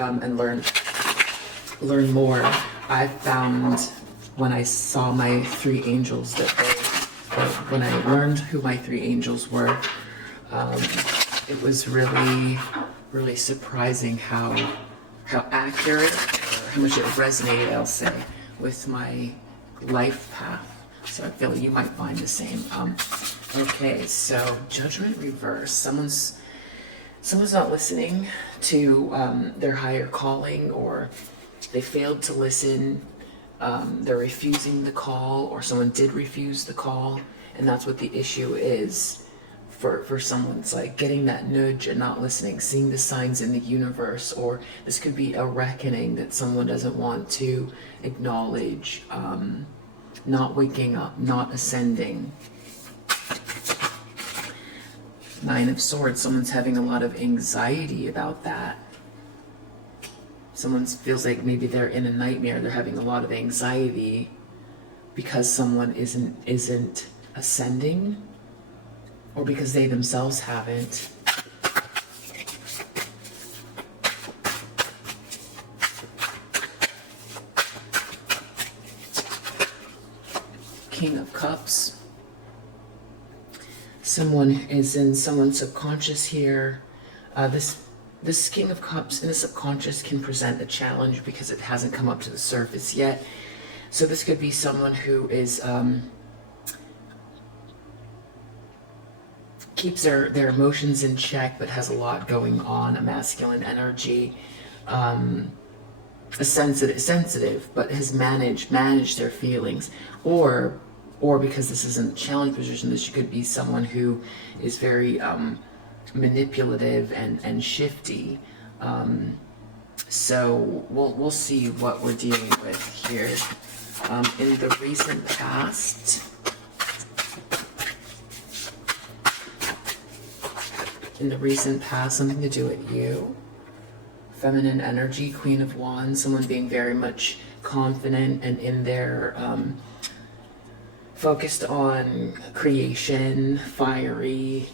and learn more. I found when I saw my 3 angels that when I learned who my 3 angels were, it was really, really surprising how accurate, or how much it resonated, I'll say, with my life path. So I feel you might find the same. Okay, so judgment reverse. Someone's not listening to their higher calling, or they failed to listen. They're refusing the call, or someone did refuse the call, and that's what the issue is for someone. It's like getting that nudge and not listening, seeing the signs in the universe, or this could be a reckoning that someone doesn't want to acknowledge, not waking up, not ascending. 9 of Swords, someone's having a lot of anxiety about that. Someone feels like maybe they're in a nightmare. They're having a lot of anxiety because someone isn't ascending, or because they themselves haven't. King of Cups. Someone is in someone's subconscious here. This King of Cups in the subconscious can present a challenge because it hasn't come up to the surface yet. So this could be someone who is keeps their emotions in check, but has a lot going on, a masculine energy, a sensitive, but has managed their feelings, or because this isn't a challenge position, this could be someone who is very manipulative and shifty. So we'll see what we're dealing with here. In the recent past, something to do with you. Feminine energy, Queen of Wands, someone being very much confident and in their focused on creation, fiery,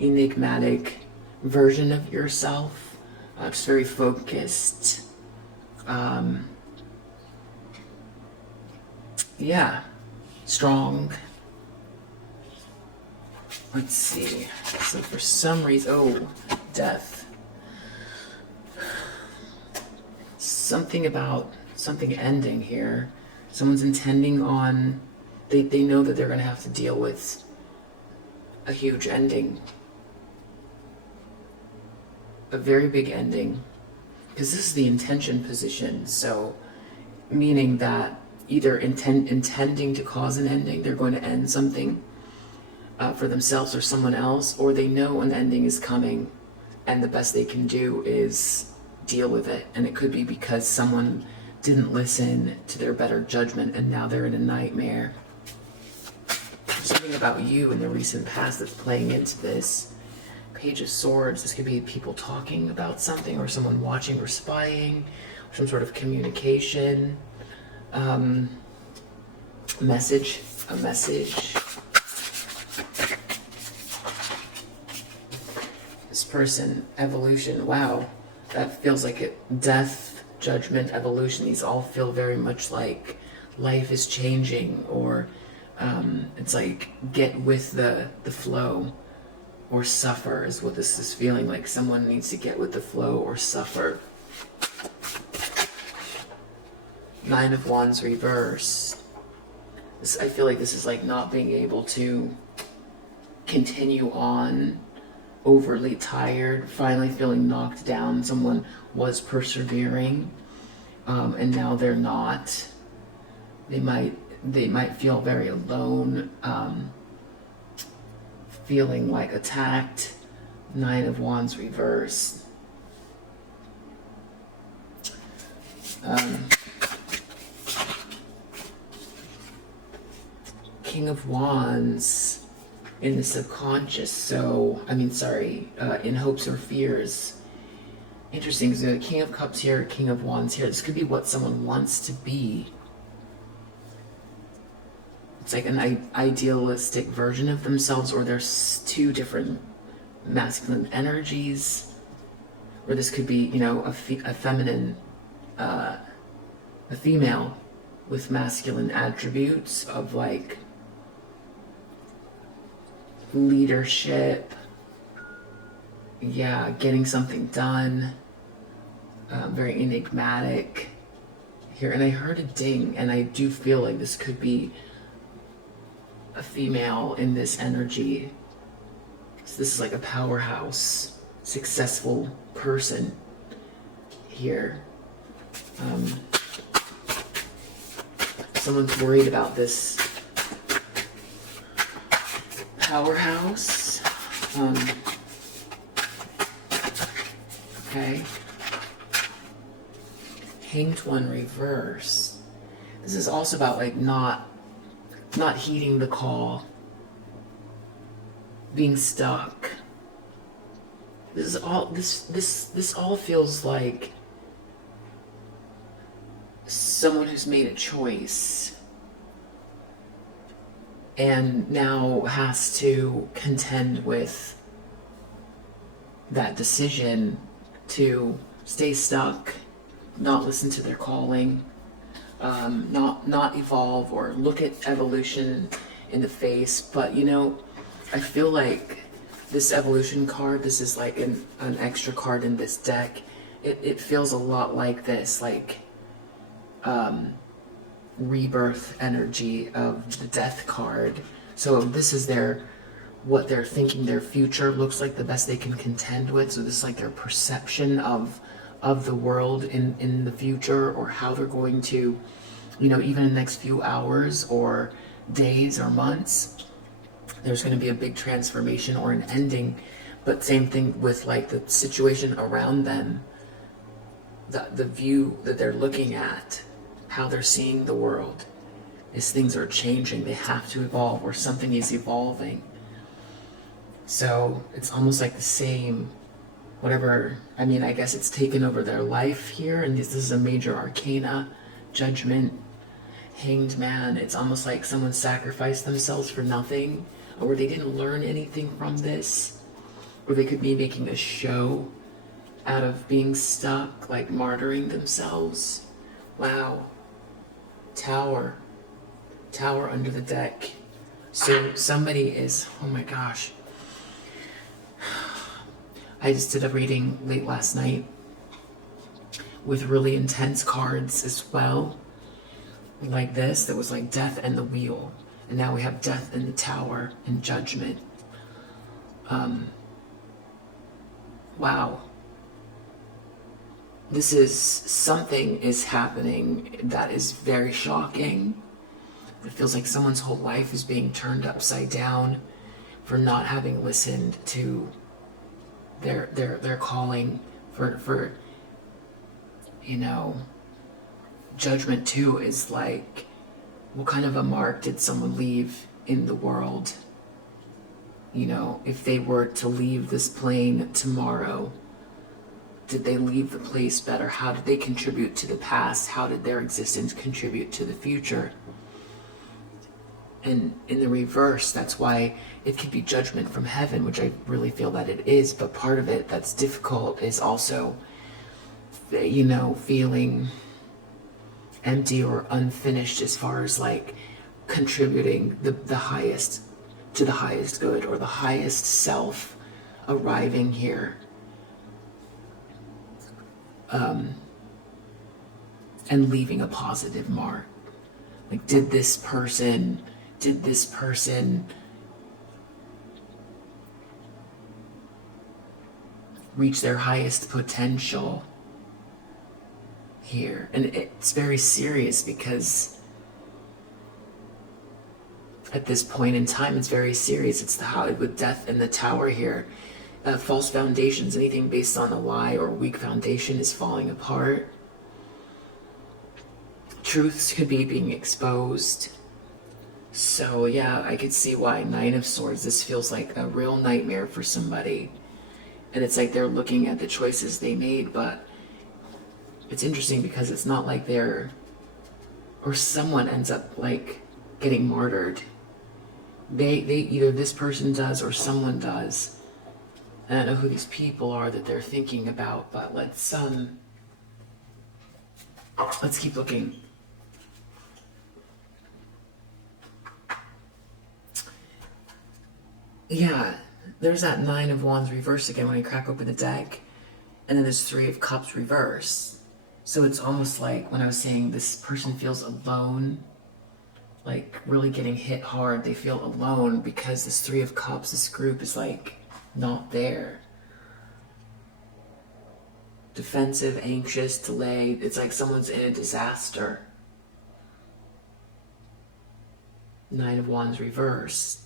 enigmatic version of yourself. Just very focused. Yeah, strong. Let's see. So for some reason, death. Something about something ending here. Someone's intending on, they know that they're going to have to deal with a huge ending. A very big ending. Because this is the intention position. So, meaning that either intending to cause an ending, they're going to end something for themselves or someone else, or they know an ending is coming and the best they can do is deal with it. And it could be because someone didn't listen to their better judgment and now they're in a nightmare. Something about you in the recent past that's playing into this. Page of Swords, this could be people talking about something, or someone watching or spying, or some sort of communication. A message. This person, evolution, wow, that feels like it. Death, judgment, evolution, these all feel very much like life is changing, or it's like get with the flow, or suffer is what this is feeling like. Someone needs to get with the flow or suffer. 9 of Wands reverse. I feel like this is like not being able to continue on, overly tired, finally feeling knocked down. Someone was persevering, and now they're not. They might feel very alone, feeling like attacked. 9 of Wands reversed. King of Wands in the subconscious, in hopes or fears. Interesting, so the King of Cups here, King of Wands here. This could be what someone wants to be. It's like an idealistic version of themselves, or there's 2 different masculine energies, or this could be, you know, a feminine, a female with masculine attributes of like leadership, yeah, getting something done, very enigmatic here. And I heard a ding, and I do feel like this could be a female in this energy. So this is like a powerhouse, successful person here. Someone's worried about this powerhouse. Okay. Hanged One reverse. This is also about like not heeding the call, being stuck. This is all this all feels like someone who's made a choice and now has to contend with that decision to stay stuck, not listen to their calling, not evolve or look at evolution in the face. But you know, I feel like this evolution card, this is like an extra card in this deck. It feels a lot like this, like rebirth energy of the death card. So this is what they're thinking their future looks like, the best they can contend with. So this is like their perception of the world in the future, or how they're going to, you know, even in the next few hours or days or months, there's going to be a big transformation or an ending. But same thing with like the situation around them, the view that they're looking at, how they're seeing the world, is things are changing. They have to evolve, or something is evolving. So it's almost like the same, whatever, I mean, I guess it's taken over their life here, and this is a major arcana, Judgment, Hanged Man. It's almost like someone sacrificed themselves for nothing, or they didn't learn anything from this, or they could be making a show out of being stuck, like martyring themselves. Wow. Tower under the deck. So somebody is, oh my gosh, I just did a reading late last night with really intense cards as well, like this, that was like Death and the Wheel, and now we have Death and the Tower and Judgment. Wow. This is, something is happening that is very shocking. It feels like someone's whole life is being turned upside down for not having listened to their calling, for you know, Judgment too is like, what kind of a mark did someone leave in the world? You know, if they were to leave this plane tomorrow, did they leave the place better? How did they contribute to the past? How did their existence contribute to the future? And in the reverse, that's why it could be judgment from heaven, which I really feel that it is. But part of it that's difficult is also, you know, feeling empty or unfinished as far as like contributing the highest to the highest good, or the highest self arriving here. And leaving a positive mark. Like, did this person reach their highest potential here? And it's very serious, because at this point in time, it's very serious. It's with Death in the Tower here. False foundations, anything based on a lie or weak foundation, is falling apart. Truths could be being exposed. So yeah, I could see why Nine of Swords, this feels like a real nightmare for somebody. And it's like they're looking at the choices they made, but it's interesting because it's not like or someone ends up like getting martyred. They either this person does or someone does. I don't know who these people are that they're thinking about, but let's keep looking. Yeah, there's that Nine of Wands reverse again when I crack open the deck, and then there's Three of Cups reverse. So it's almost like when I was saying this person feels alone, like really getting hit hard. They feel alone because this Three of Cups, this group is like not there. Defensive, anxious, delayed. It's like someone's in a disaster. Nine of Wands reversed.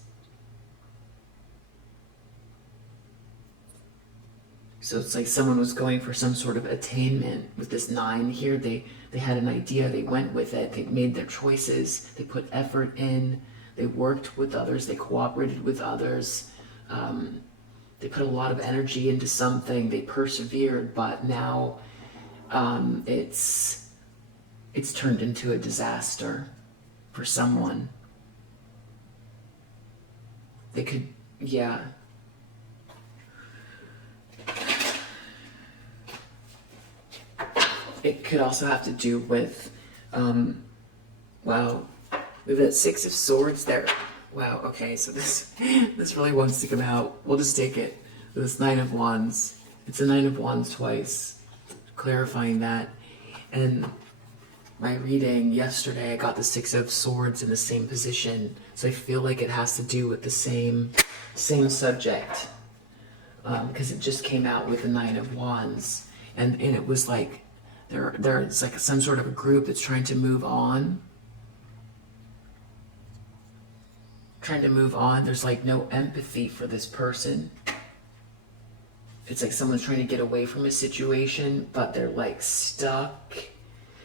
So it's like someone was going for some sort of attainment with this 9 here. They had an idea, they went with it, they made their choices, they put effort in, they worked with others, they cooperated with others, they put a lot of energy into something, they persevered, but now it's turned into a disaster for someone. They could, yeah. It could also have to do with, wow, we have that Six of Swords there. Wow, okay, so this really wants to come out. We'll just take it. This Nine of Wands. It's a Nine of Wands twice, clarifying that. And my reading yesterday, I got the Six of Swords in the same position. So I feel like it has to do with the same subject. Because it just came out with the Nine of Wands. And it was like, there's like some sort of a group that's trying to move on. There's like no empathy for this person. It's like someone's trying to get away from a situation, but they're like stuck.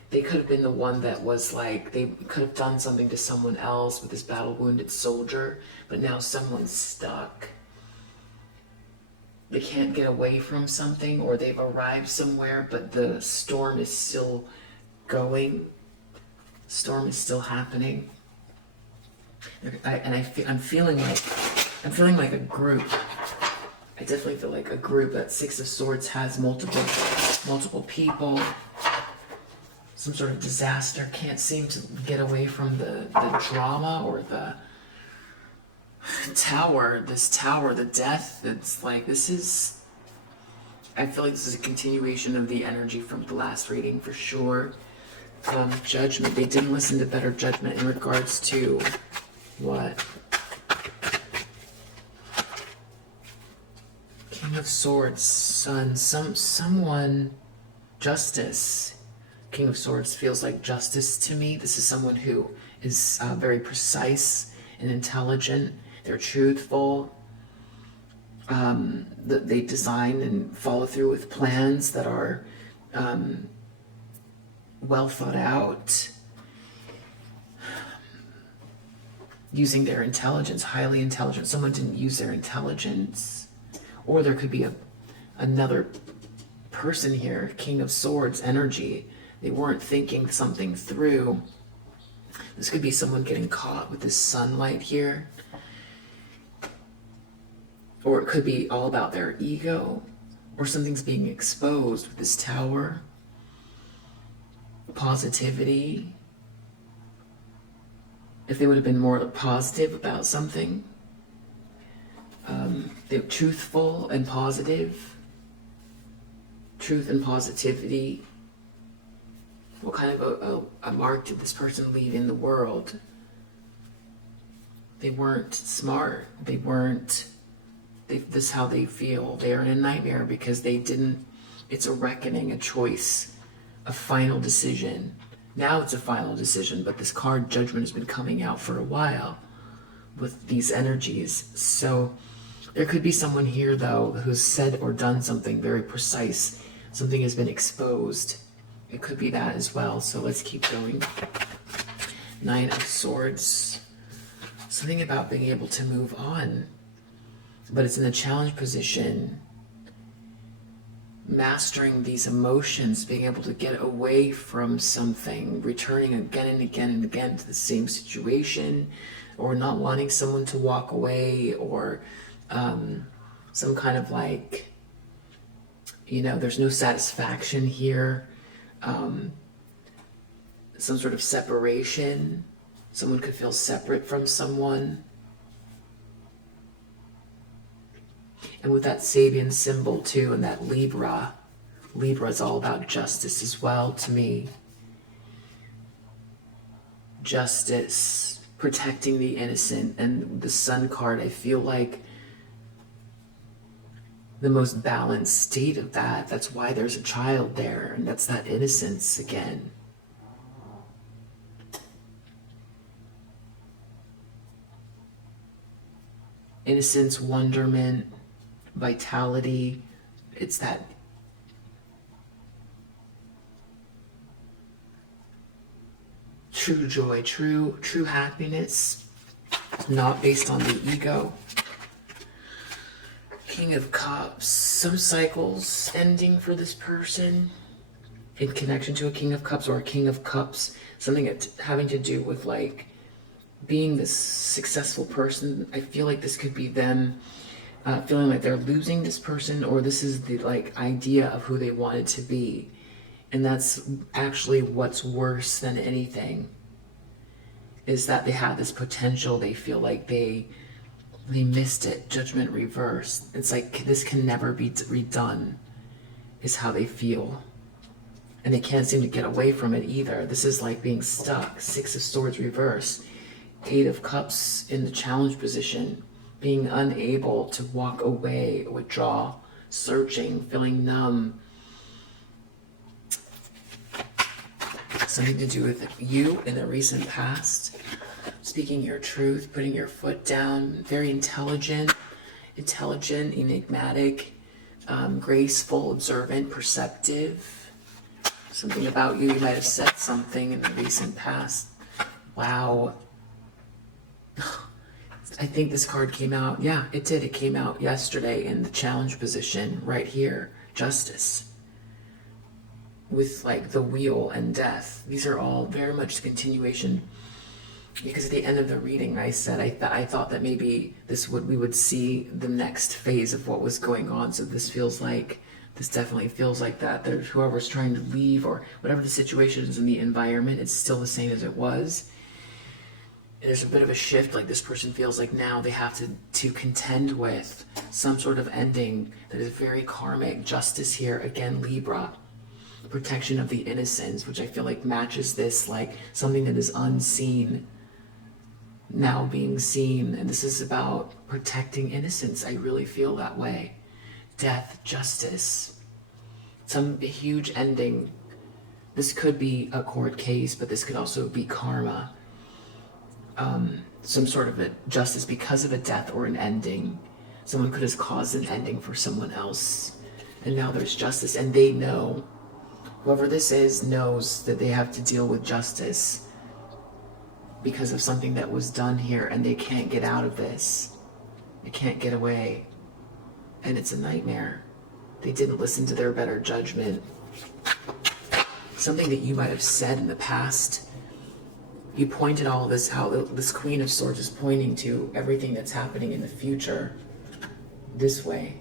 They could have been the one that was like, they could have done something to someone else with this battle wounded soldier, but now someone's stuck. They can't get away from something, or they've arrived somewhere, but the storm is still going. Storm is still happening. I'm feeling like a group. I definitely feel like a group. That Six of Swords has multiple people. Some sort of disaster. Can't seem to get away from the drama or the tower, the death. It's like, I feel like this is a continuation of the energy from the last reading for sure. Judgment. They didn't listen to better judgment in regards to what? King of Swords, Sun, someone, Justice. King of Swords feels like justice to me. This is someone who is very precise and intelligent. They're truthful. They design and follow through with plans that are well thought out. Using their intelligence, highly intelligent. Someone didn't use their intelligence. Or there could be another person here, King of Swords energy. They weren't thinking something through. This could be someone getting caught with this sunlight here. Or it could be all about their ego. Or something's being exposed with this tower. Positivity. If they would have been more positive about something. They're truthful and positive. Truth and positivity. What kind of a mark did this person leave in the world? They weren't smart. This is how they feel. They are in a nightmare because they didn't, it's a reckoning, a choice, a final decision. Now it's a final decision, but this card Judgment has been coming out for a while with these energies. So there could be someone here, though, who's said or done something very precise. Something has been exposed. It could be that as well. So let's keep going. Nine of Swords. Something about being able to move on. But it's in a challenge position. Mastering these emotions, being able to get away from something, returning again and again and again to the same situation, or not wanting someone to walk away, or some kind of like, there's no satisfaction here. Some sort of separation. Someone could feel separate from someone. And with that Sabian symbol too, and that Libra is all about justice as well to me. Justice, protecting the innocent. And the Sun card, I feel like the most balanced state of that. That's why there's a child there, and that's that innocence again. Innocence, wonderment, vitality. It's that true joy, true happiness, not based on the ego. King of Cups, some cycles ending for this person in connection to a King of Cups or a King of Cups, something having to do with like being this successful person. I feel like this could be them feeling like they're losing this person, or this is the like idea of who they wanted to be. And that's actually what's worse than anything, is that they had this potential. They feel like they missed it. Judgment reversed. It's like this can never be redone, is how they feel. And they can't seem to get away from it either. This is like being stuck. 6 of Swords reverse. 8 of Cups in the challenge position. Being unable to walk away, withdraw, searching, feeling numb. Something to do with you in the recent past. Speaking your truth, putting your foot down. Very intelligent, enigmatic, graceful, observant, perceptive. Something about you might have said something in the recent past. Wow. I think this card came out. Yeah, it did. It came out yesterday in the challenge position right here. Justice. With like the wheel and death. These are all very much continuation. Because at the end of the reading, I said I thought that maybe we would see the next phase of what was going on. So this definitely feels like that. There's whoever's trying to leave or whatever the situation is in the environment, it's still the same as it was. There's a bit of a shift, like this person feels like now they have to contend with some sort of ending that is very karmic. Justice here, again, Libra. Protection of the innocence, which I feel like matches this, like something that is unseen now being seen. And this is about protecting innocence. I really feel that way. Death, justice, some huge ending. This could be a court case, but this could also be karma. Some sort of a justice because of a death or an ending. Someone could have caused an ending for someone else, and now there's justice, and they know, whoever this is knows that they have to deal with justice because of something that was done here, and they can't get out of this. They can't get away, and it's a nightmare. They didn't listen to their better judgment. Something that you might have said in the past. You pointed all of this, how this Queen of Swords is pointing to everything that's happening in the future this way.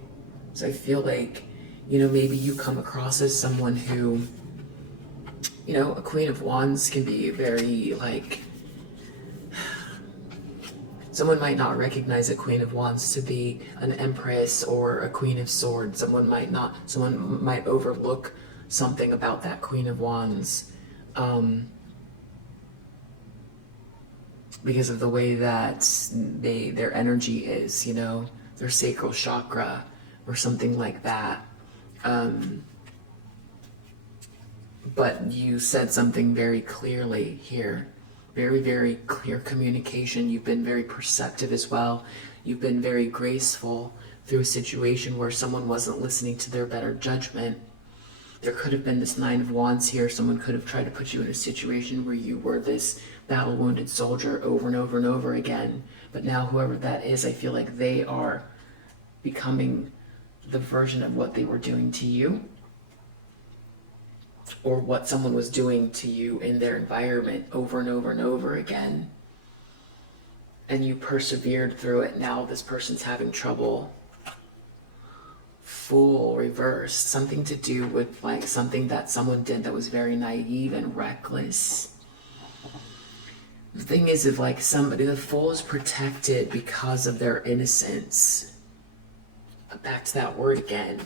So I feel like, maybe you come across as someone who, a Queen of Wands can be very like, someone might not recognize a Queen of Wands to be an Empress or a Queen of Swords. Someone might overlook something about that Queen of Wands. Because of the way that their energy is, their sacral chakra or something like that. But you said something very clearly here. Very, very clear communication. You've been very perceptive as well. You've been very graceful through a situation where someone wasn't listening to their better judgment. There could have been this 9 of Wands here. Someone could have tried to put you in a situation where you were this battle-wounded soldier over and over and over again. But now whoever that is, I feel like they are becoming the version of what they were doing to you, or what someone was doing to you in their environment over and over and over again. And you persevered through it. Now this person's having trouble Fool reversed, something to do with like something that someone did that was very naive and reckless. The thing is, if like somebody, the Fool is protected because of their innocence. Back to that word again.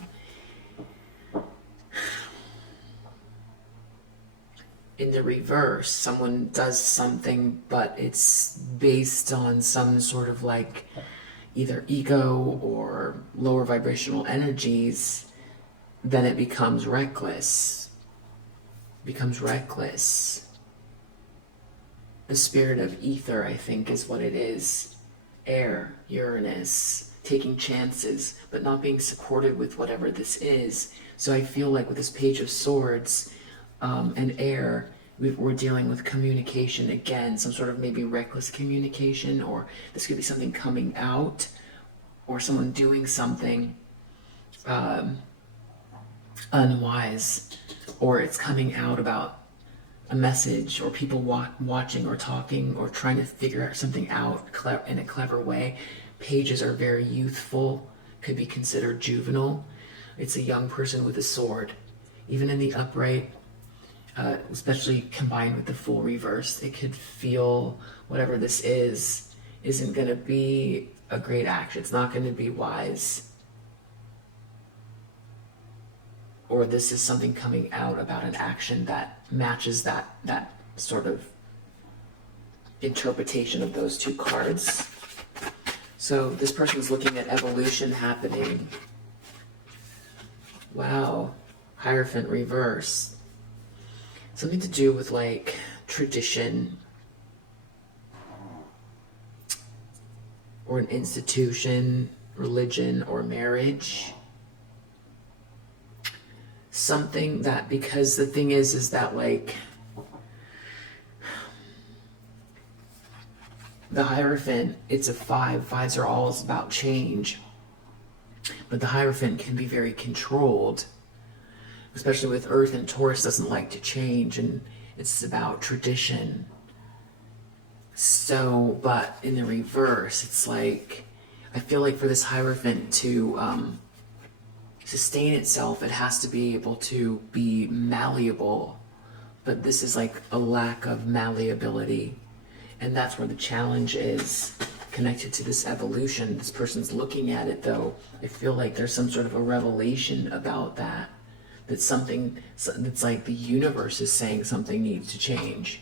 In the reverse, someone does something, but it's based on some sort of like either ego or lower vibrational energies, then it becomes reckless. The spirit of ether, I think, is what it is. Air, Uranus, taking chances, but not being supported with whatever this is. So I feel like with this Page of Swords and air, we're dealing with communication again, some sort of maybe reckless communication, or this could be something coming out, or someone doing something unwise, or it's coming out about a message, or people watching or talking or trying to figure something out in a clever way. Pages are very youthful, could be considered juvenile. It's a young person with a sword. Even in the upright, especially combined with the Fool reverse, it could feel whatever this isn't going to be a great action. It's not going to be wise. Or this is something coming out about an action that matches that sort of interpretation of those two cards. So this person's looking at evolution happening. Wow. Hierophant reverse. Something to do with like tradition or an institution, religion, or marriage. Something that, because the thing is that like the Hierophant, it's a 5. 5s are all about change. But the Hierophant can be very controlled, especially with Earth, and Taurus doesn't like to change, and it's about tradition. So, but in the reverse, it's like, I feel like for this Hierophant to sustain itself, it has to be able to be malleable. But this is like a lack of malleability. And that's where the challenge is connected to this evolution. This person's looking at it though. I feel like there's some sort of a revelation about that. That's something that's like the universe is saying something needs to change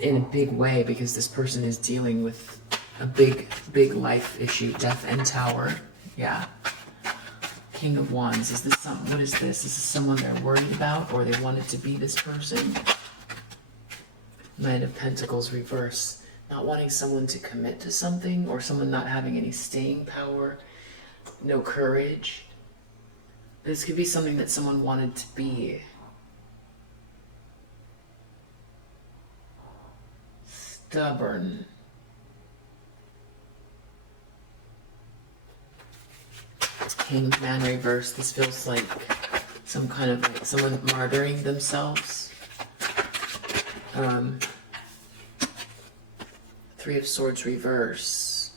in a big way, because this person is dealing with a big life issue. Death and Tower. Yeah. King of Wands. Is this what is this? Is this someone they're worried about, or they want it to be this person? Knight of Pentacles reverse. Not wanting someone to commit to something, or someone not having any staying power, no courage. This could be something that someone wanted to be. Stubborn. Hanged Man reverse. This feels like some kind of like someone martyring themselves. Three of Swords reverse.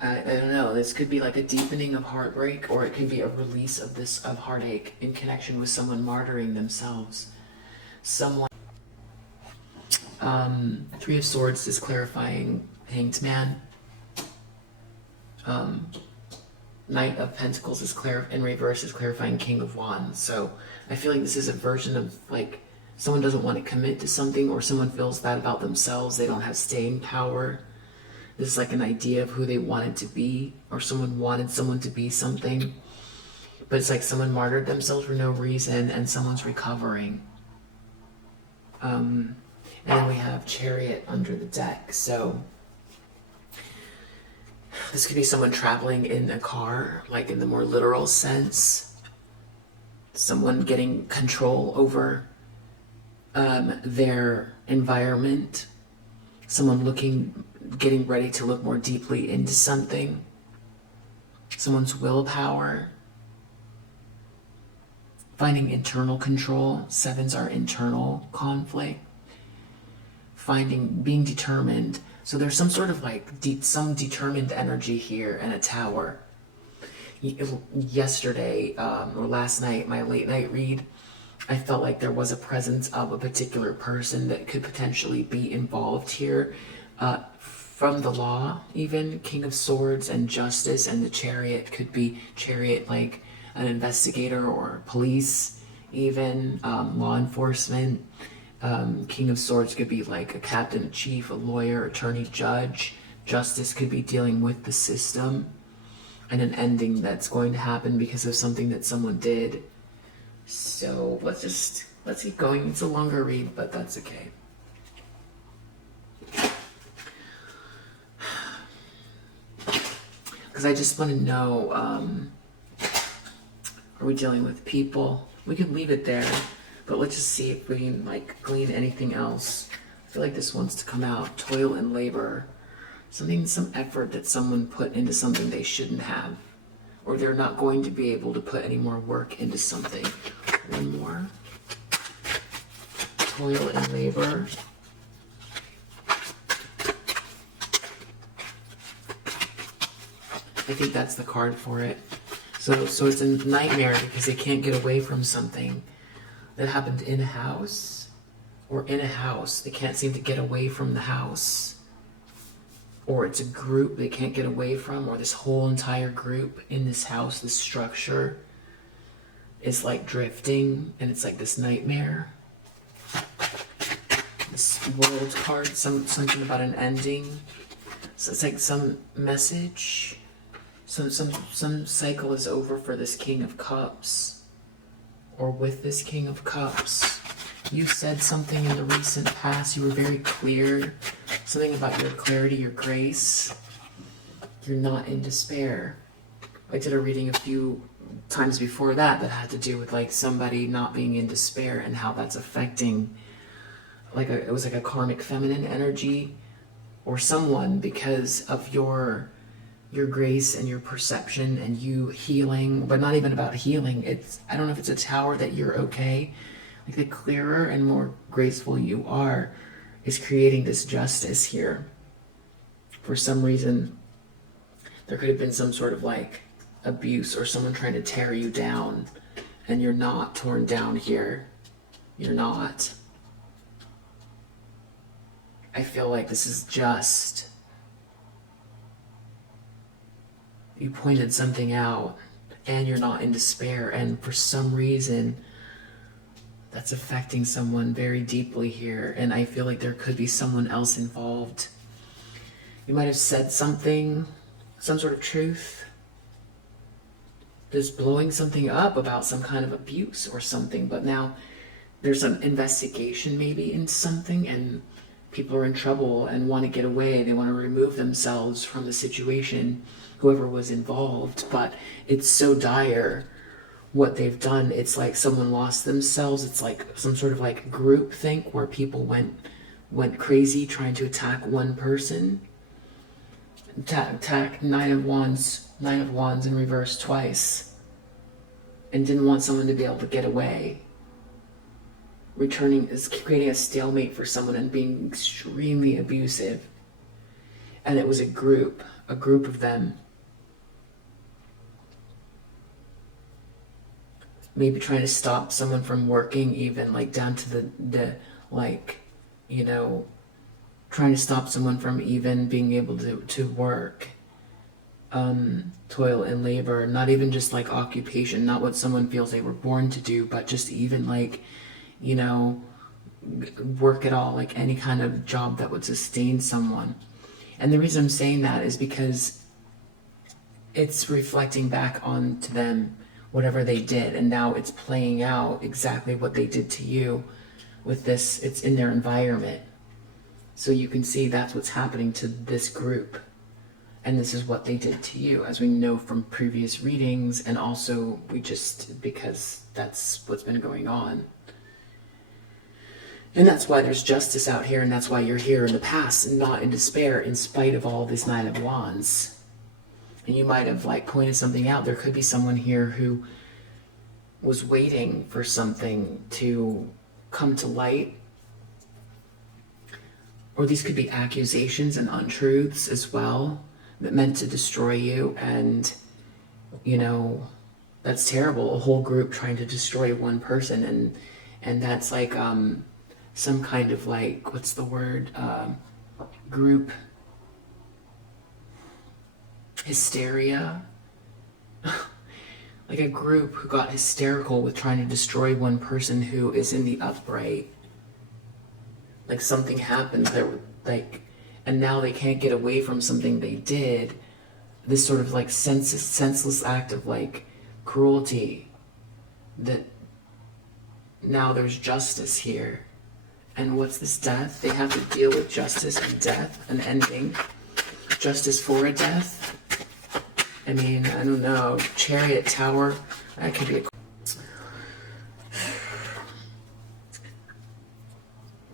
I don't know. This could be like a deepening of heartbreak, or it could be a release of heartache in connection with someone martyring themselves. Someone. Three of Swords is clarifying Hanged Man. Knight of Pentacles is in reverse is clarifying King of Wands. So I feel like this is a version of like someone doesn't want to commit to something, or someone feels bad about themselves. They don't have staying power. This is like an idea of who they wanted to be, or someone wanted someone to be something. But it's like someone martyred themselves for no reason, and someone's recovering. And then we have Chariot under the deck. So this could be someone traveling in a car, like in the more literal sense. Someone getting control over their environment. Someone getting ready to look more deeply into something. Someone's willpower. Finding internal control. 7s are internal conflict. Being determined. So there's some sort of like some determined energy here and a tower. Yesterday or last night, my late night read, I felt like there was a presence of a particular person that could potentially be involved here. From the law, even King of Swords and Justice, and the Chariot could be Chariot like an investigator or police, even law enforcement. King of Swords could be like a captain, a chief, a lawyer, attorney, judge. Justice could be dealing with the system and an ending that's going to happen because of something that someone did. So let's keep going. It's a longer read, but that's okay. Because I just want to know, are we dealing with people? We can leave it there, but let's just see if we can like glean anything else. I feel like this wants to come out. Toil and labor. Some effort that someone put into something they shouldn't have. Or they're not going to be able to put any more work into something. One more. Toil and labor. I think that's the card for it. So it's a nightmare because they can't get away from something that happened in a house, or in a house. They can't seem to get away from the house. Or it's a group they can't get away from, or this whole entire group in this house, this structure is like drifting, and it's like this nightmare. This world card, something about an ending. So it's like some message. Some cycle is over for this King of Cups, or with this King of Cups. You said something in the recent past. You were very clear. Something about your clarity, your grace. You're not in despair. I did a reading a few times before that had to do with like somebody not being in despair and how that's affecting, it was like a karmic feminine energy, or someone, because of your grace and your perception and you healing, but not even about healing. I don't know if it's a tower that you're okay. Like the clearer and more graceful you are is creating this justice here. For some reason, there could have been some sort of like abuse or someone trying to tear you down, and you're not torn down here. You're not. I feel like this is just, you pointed something out and you're not in despair, and for some reason that's affecting someone very deeply here, and I feel like there could be someone else involved. You might have said something, some sort of truth, just blowing something up about some kind of abuse or something, but now there's an investigation maybe into something, and people are in trouble and want to get away. They want to remove themselves from the situation, whoever was involved, but it's so dire what they've done. It's like someone lost themselves. It's like some sort of like group think where people went crazy trying to attack one person. Attack Nine of Wands in reverse twice, and didn't want someone to be able to get away. Returning is creating a stalemate for someone and being extremely abusive. And it was a group of them. Maybe trying to stop someone from working, even like down to the like, you know, trying to stop someone from even being able to work. Toil and labor, not even just like occupation, not what someone feels they were born to do, but just even like, you know, work at all, like any kind of job that would sustain someone. And the reason I'm saying that is because it's reflecting back onto them, whatever they did, and now it's playing out exactly what they did to you with this. It's in their environment. So you can see that's what's happening to this group. And this is what they did to you, as we know from previous readings, and also because that's what's been going on. And that's why there's justice out here, and that's why you're here in the past and not in despair in spite of all this Nine of Wands. And you might have like pointed something out. There could be someone here who was waiting for something to come to light. or these could be accusations and untruths as well that meant to destroy you. And, you know, that's terrible. A whole group trying to destroy one person. And that's like some kind of like, what's the word? Group hysteria. Like a group who got hysterical with trying to destroy one person who is in the upright. Like something happened there, like, and now they can't get away from something they did. This sort of like senseless act of like cruelty, that now there's justice here. And what's this death? They have to deal with justice and death, an ending. Justice for a death. I mean, I don't know. Chariot, tower, that could be a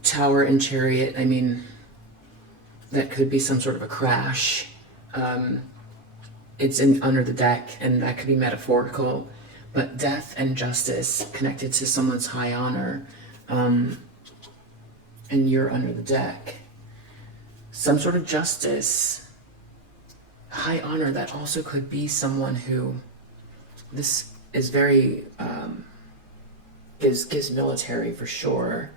tower and chariot. I mean, that could be some sort of a crash. It's under the deck, and that could be metaphorical. But death and justice connected to someone's high honor, and you're under the deck. Some sort of justice. High honor, that also could be someone who, this is very, gives military for sure,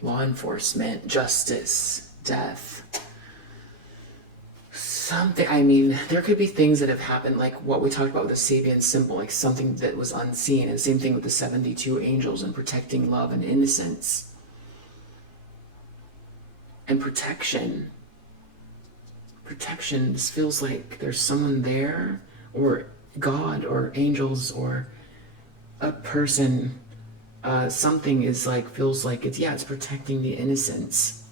law enforcement, justice, death. Something, I mean, there could be things that have happened, like what we talked about with the Sabian symbol, like something that was unseen, and same thing with the 72 angels and protecting love and innocence. And protection. Protection, this feels like there's someone there, or God, or angels, or a person. Something is like, feels like it's protecting the innocence.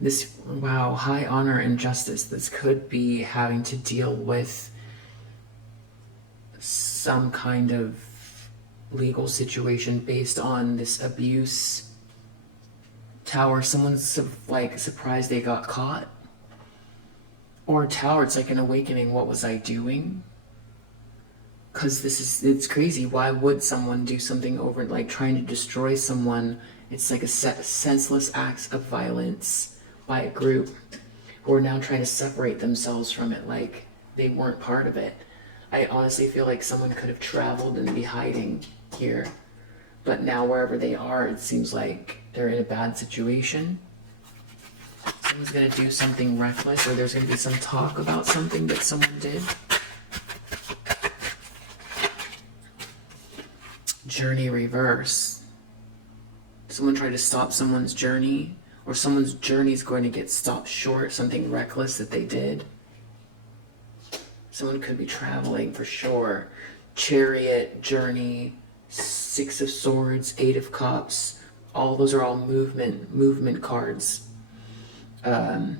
This, wow, high honor and justice. This could be having to deal with some kind of legal situation based on this abuse. Tower, someone's like surprised they got caught. Or tower, it's like an awakening. What was I doing? Because it's crazy. Why would someone do something over, like trying to destroy someone? It's like a senseless acts of violence by a group who are now trying to separate themselves from it, like they weren't part of it. I honestly feel like someone could have traveled and be hiding here. But now wherever they are, it seems like they're in a bad situation. Someone's going to do something reckless, or there's going to be some talk about something that someone did. Journey reverse. Someone tried to stop someone's journey, or someone's journey is going to get stopped short, something reckless that they did. Someone could be traveling for sure. Chariot, journey, 6 of Swords, 8 of Cups. All those are all movement cards. And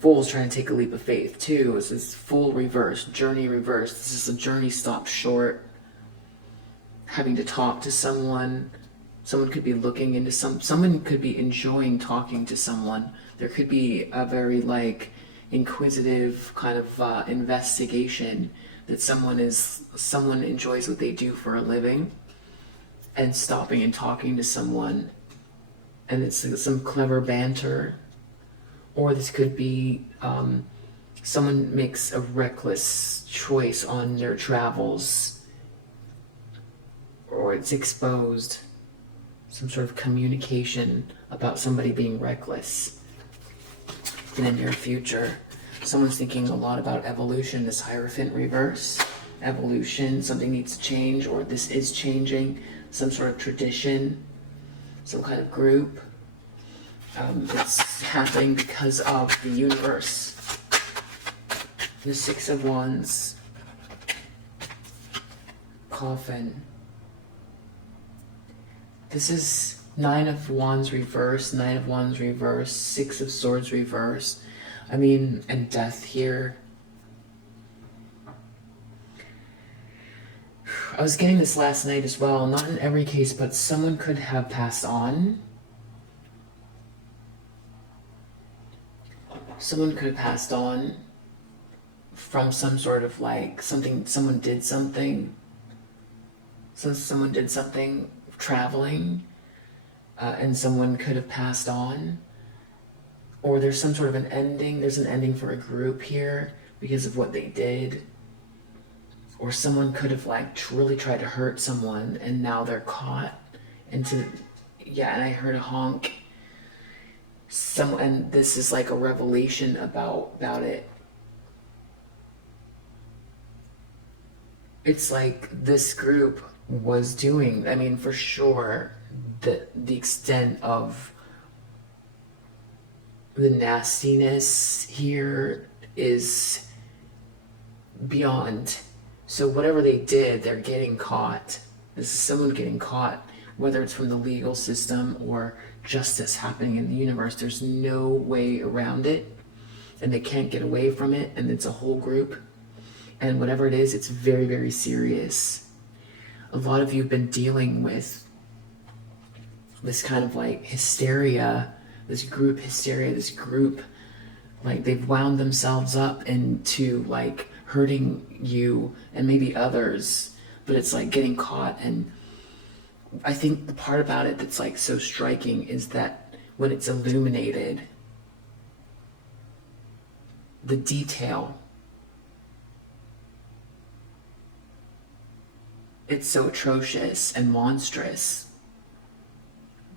Fool's trying to take a leap of faith too. This is Fool reverse, journey reverse. This is a journey stopped short. Having to talk to someone. Someone could be looking into someone could be enjoying talking to someone. There could be a very like inquisitive kind of investigation that someone enjoys what they do for a living, and stopping and talking to someone, and it's some clever banter. Or this could be someone makes a reckless choice on their travels, or it's exposed, some sort of communication about somebody being reckless in the near future. Someone's thinking a lot about evolution, this Hierophant reverse. Evolution, something needs to change, or this is changing, some sort of tradition, some kind of group. It's happening because of the universe. The 6 of Wands. Coffin. This is 9 of Wands reverse, 9 of Wands reverse, 6 of Swords reverse. I mean, and death here. I was getting this last night as well. Not in every case, but someone could have passed on. Someone could have passed on from some sort of like something, someone did something. So someone did something traveling, and someone could have passed on, or there's some sort of an ending. There's an ending for a group here because of what they did, or someone could have like really tried to hurt someone and now they're caught. And I heard a honk. And this is like a revelation about it. It's like this group was doing, I mean, for sure, the extent of the nastiness here is beyond. So whatever they did, they're getting caught. This is someone getting caught, whether it's from the legal system or justice happening in the universe. There's no way around it, and they can't get away from it, and it's a whole group. And whatever it is, it's very, very serious. A lot of you have been dealing with this kind of like hysteria, this group hysteria, this group, like they've wound themselves up into like hurting you and maybe others, but it's like getting caught. And I think the part about it that's like so striking is that when it's illuminated, the detail, it's so atrocious and monstrous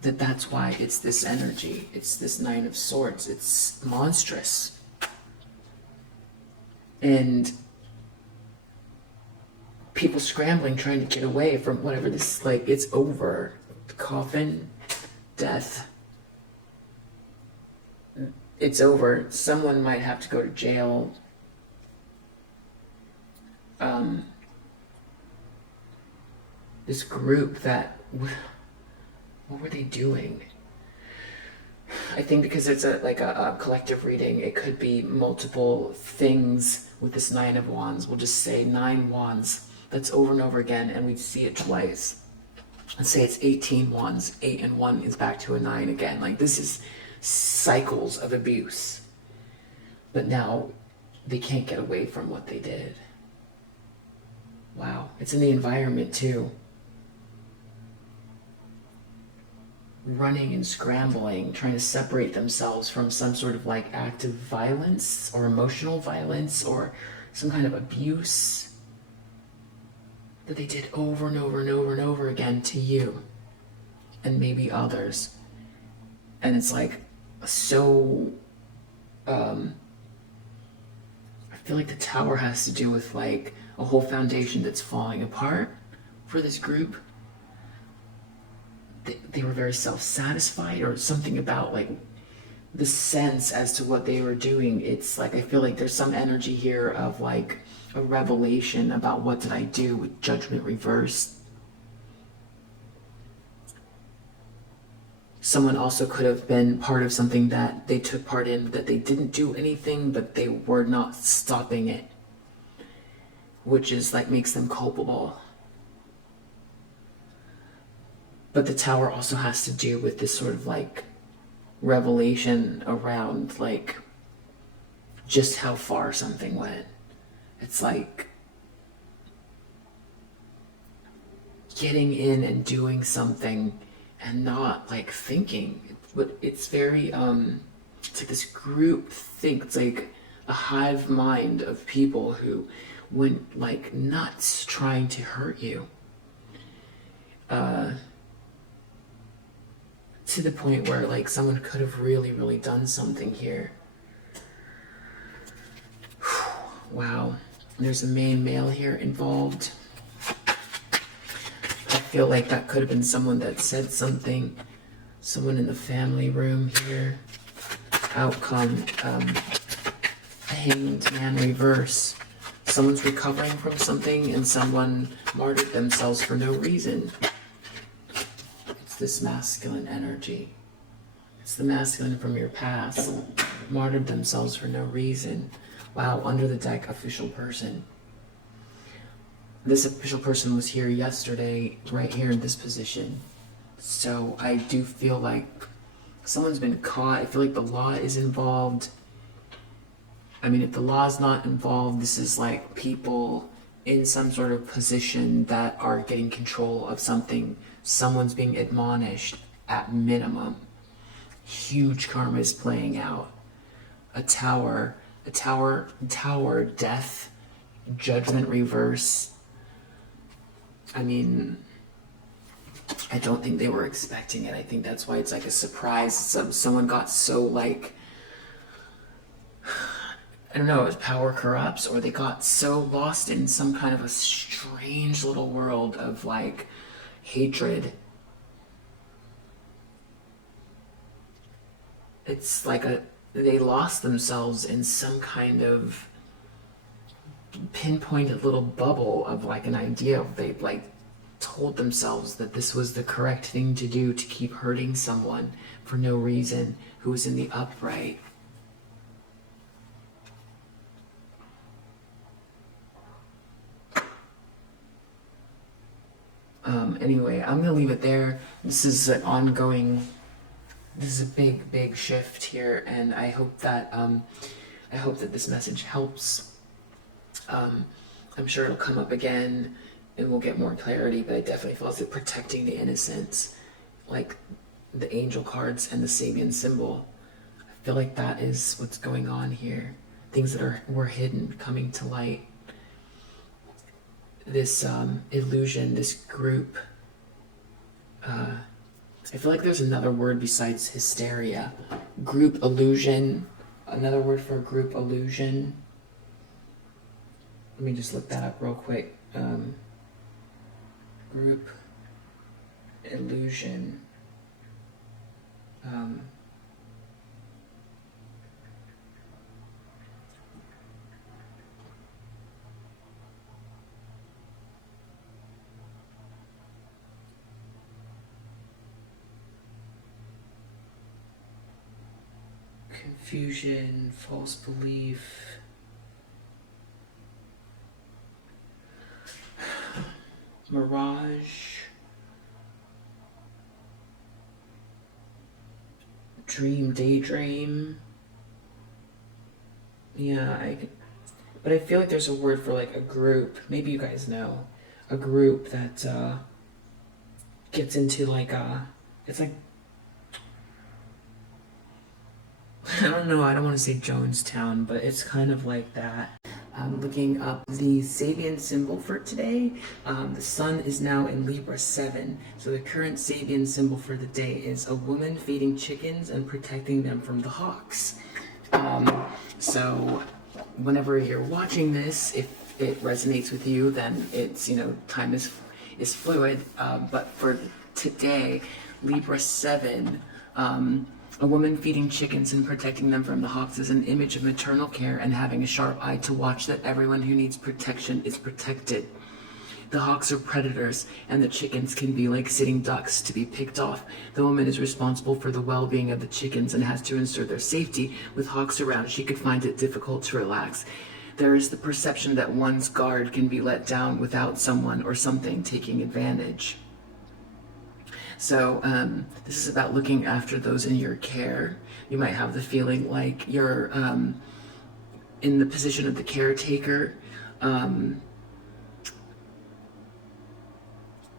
that's why it's this energy. It's this Nine of Swords. It's monstrous. And people scrambling, trying to get away from whatever this, like, it's over. The coffin, death. It's over. Someone might have to go to jail. This group that, what were they doing? I think because it's a collective reading, it could be multiple things with this Nine of Wands. We'll just say 9 wands. That's over and over again, and we see it twice. Let's say it's 18 wands. 8 and 1 is back to a 9 again. Like, this is cycles of abuse. But now they can't get away from what they did. Wow. It's in the environment too. Running and scrambling, trying to separate themselves from some sort of like act of violence or emotional violence or some kind of abuse that they did over and over and over and over again to you and maybe others. And it's like so I feel like the Tower has to do with like a whole foundation that's falling apart for this group. They were very self-satisfied, or something about like the sense as to what they were doing. It's like, I feel like there's some energy here of like a revelation about what did I do, with Judgment reversed. Someone also could have been part of something that they took part in, that they didn't do anything, but they were not stopping it, which is like makes them culpable. But the Tower also has to do with this sort of like revelation around like just how far something went. It's like getting in and doing something and not like thinking. But it's very it's like this group think. It's like a hive mind of people who went like nuts trying to hurt you. To the point where like someone could have really, really done something here. Wow. There's a main male here involved. I feel like that could have been someone that said something. Someone in the family room here. Outcome, Hanged Man reverse. Someone's recovering from something and someone martyred themselves for no reason. This masculine energy. It's the masculine from your past. Martyred themselves for no reason. Wow, under the deck, official person. This official person was here yesterday, right here in this position. So I do feel like someone's been caught. I feel like the law is involved. I mean, if the law is not involved, this is like people in some sort of position that are getting control of something. Someone's being admonished. at minimum. Huge karma is playing out. A tower, death, judgment reverse. I mean, I don't think they were expecting it. I think that's why it's like a surprise. Someone got so like, I don't know, if power corrupts, or they got so lost in some kind of a strange little world of like hatred. It's like they lost themselves in some kind of pinpointed little bubble of like an idea. They like told themselves that this was the correct thing to do, to keep hurting someone for no reason who was in the upright. Anyway, I'm gonna leave it there. This is a big shift here, and I hope that this message helps. I'm sure it'll come up again and we'll get more clarity, but I definitely feel as if protecting the innocents, like the angel cards and the Sabian symbol, I feel like that is what's going on here. Things that were hidden coming to light. This illusion, this group. I feel like there's another word besides hysteria. Group illusion. Another word for group illusion. Let me just look that up real quick. Group illusion. Confusion, false belief. Mirage. Dream, daydream. Yeah, but I feel like there's a word for like a group. Maybe you guys know. A group that gets into like it's like, I don't know, I don't want to say Jonestown, but it's kind of like that. I'm looking up the Sabian symbol for today. The sun is now in Libra 7. So the current Sabian symbol for the day is a woman feeding chickens and protecting them from the hawks. So whenever you're watching this, if it resonates with you, then it's, time is fluid. But for today, Libra 7, a woman feeding chickens and protecting them from the hawks is an image of maternal care and having a sharp eye to watch that everyone who needs protection is protected. The hawks are predators, and the chickens can be like sitting ducks to be picked off. The woman is responsible for the well-being of the chickens and has to ensure their safety. With hawks around, she could find it difficult to relax. There is the perception that one's guard can be let down without someone or something taking advantage. So this is about looking after those in your care. You might have the feeling like you're in the position of the caretaker,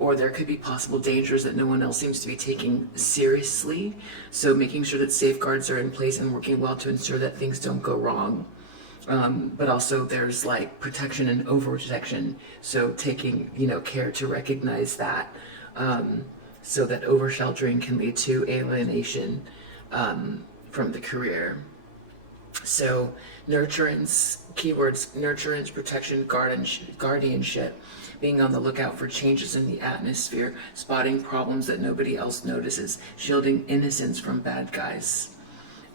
or there could be possible dangers that no one else seems to be taking seriously. So making sure that safeguards are in place and working well to ensure that things don't go wrong. But also there's like protection and overprotection. So taking, care to recognize that. So that over-sheltering can lead to alienation from the career. So nurturance, keywords, nurturance, protection, guardianship, being on the lookout for changes in the atmosphere, spotting problems that nobody else notices, shielding innocence from bad guys.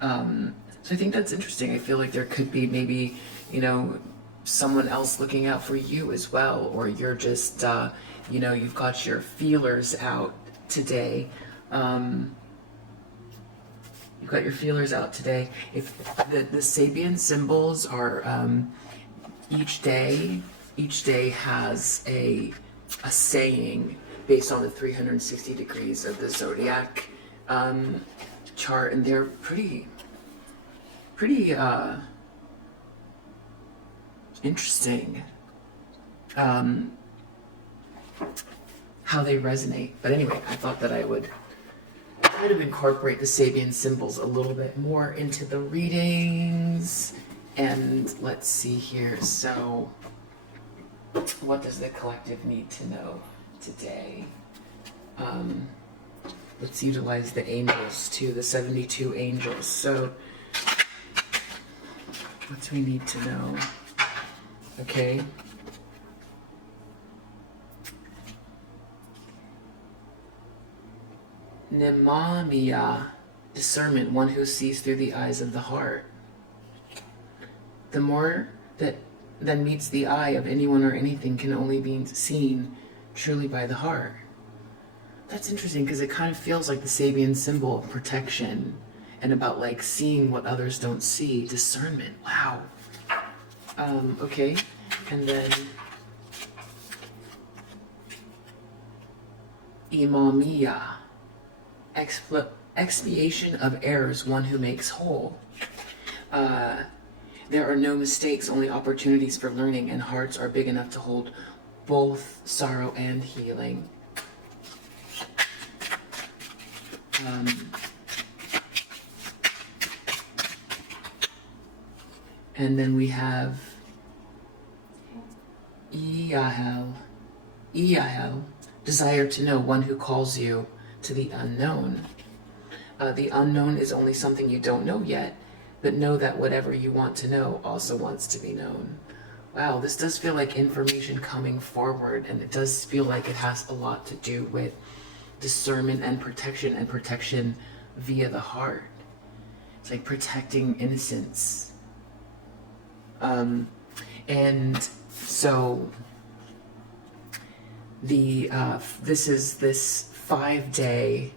So I think that's interesting. I feel like there could be maybe, someone else looking out for you as well, or you're just, you've got your feelers out today. You've got your feelers out today. If the Sabian symbols are each day has a saying based on the 360 degrees of the zodiac chart, and they're pretty interesting. How they resonate. But anyway, I thought that I would try to incorporate the Sabian symbols a little bit more into the readings. And let's see here. So, what does the collective need to know today? Let's utilize the angels too, the 72 angels. So, what do we need to know? Okay. Nemamiya, discernment, one who sees through the eyes of the heart. The more that meets the eye of anyone or anything can only be seen truly by the heart. That's interesting because it kind of feels like the Sabian symbol of protection and about like seeing what others don't see. Discernment. Wow. Okay. And then Imamiya, expiation of errors, one who makes whole. There are no mistakes, only opportunities for learning, and hearts are big enough to hold both sorrow and healing. And then we have Iyahel, desire to know, one who calls you to the unknown. The unknown is only something you don't know yet, but know that whatever you want to know also wants to be known. Wow, this does feel like information coming forward, and it does feel like it has a lot to do with discernment and protection via the heart. It's like protecting innocence. And so this is this 5-day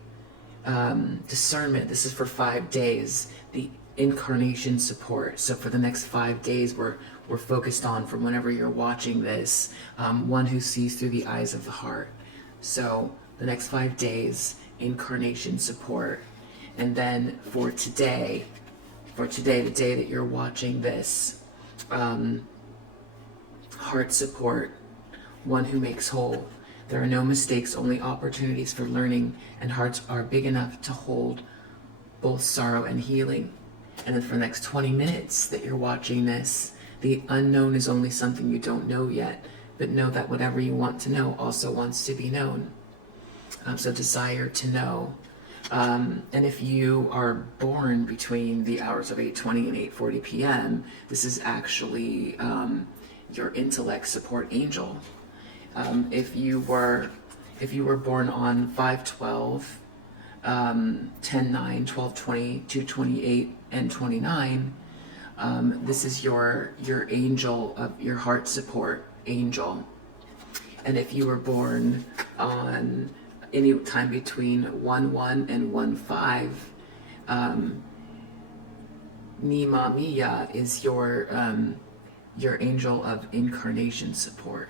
discernment. This is for 5 days, the incarnation support. So for the next 5 days, we're focused on, from whenever you're watching this, one who sees through the eyes of the heart. So the next 5 days, incarnation support. And then for today, the day that you're watching this, heart support, one who makes whole. There are no mistakes, only opportunities for learning, and hearts are big enough to hold both sorrow and healing. And then for the next 20 minutes that you're watching this, the unknown is only something you don't know yet, but know that whatever you want to know also wants to be known. So desire to know. And if you are born between the hours of 8:20 and 8:40 p.m., this is actually your intellect support angel. If you were born on 5/12, 10/9, 12/20, 2/28, and 29, this is your angel of your heart support angel. And if you were born on any time between 1/1 and 1/5, Nimamiya is your angel of incarnation support.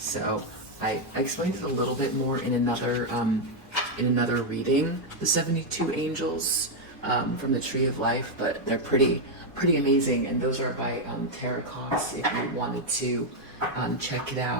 So I explained it a little bit more in another reading, the 72 angels from the Tree of Life, but they're pretty amazing, and those are by Tara Cox if you wanted to check it out.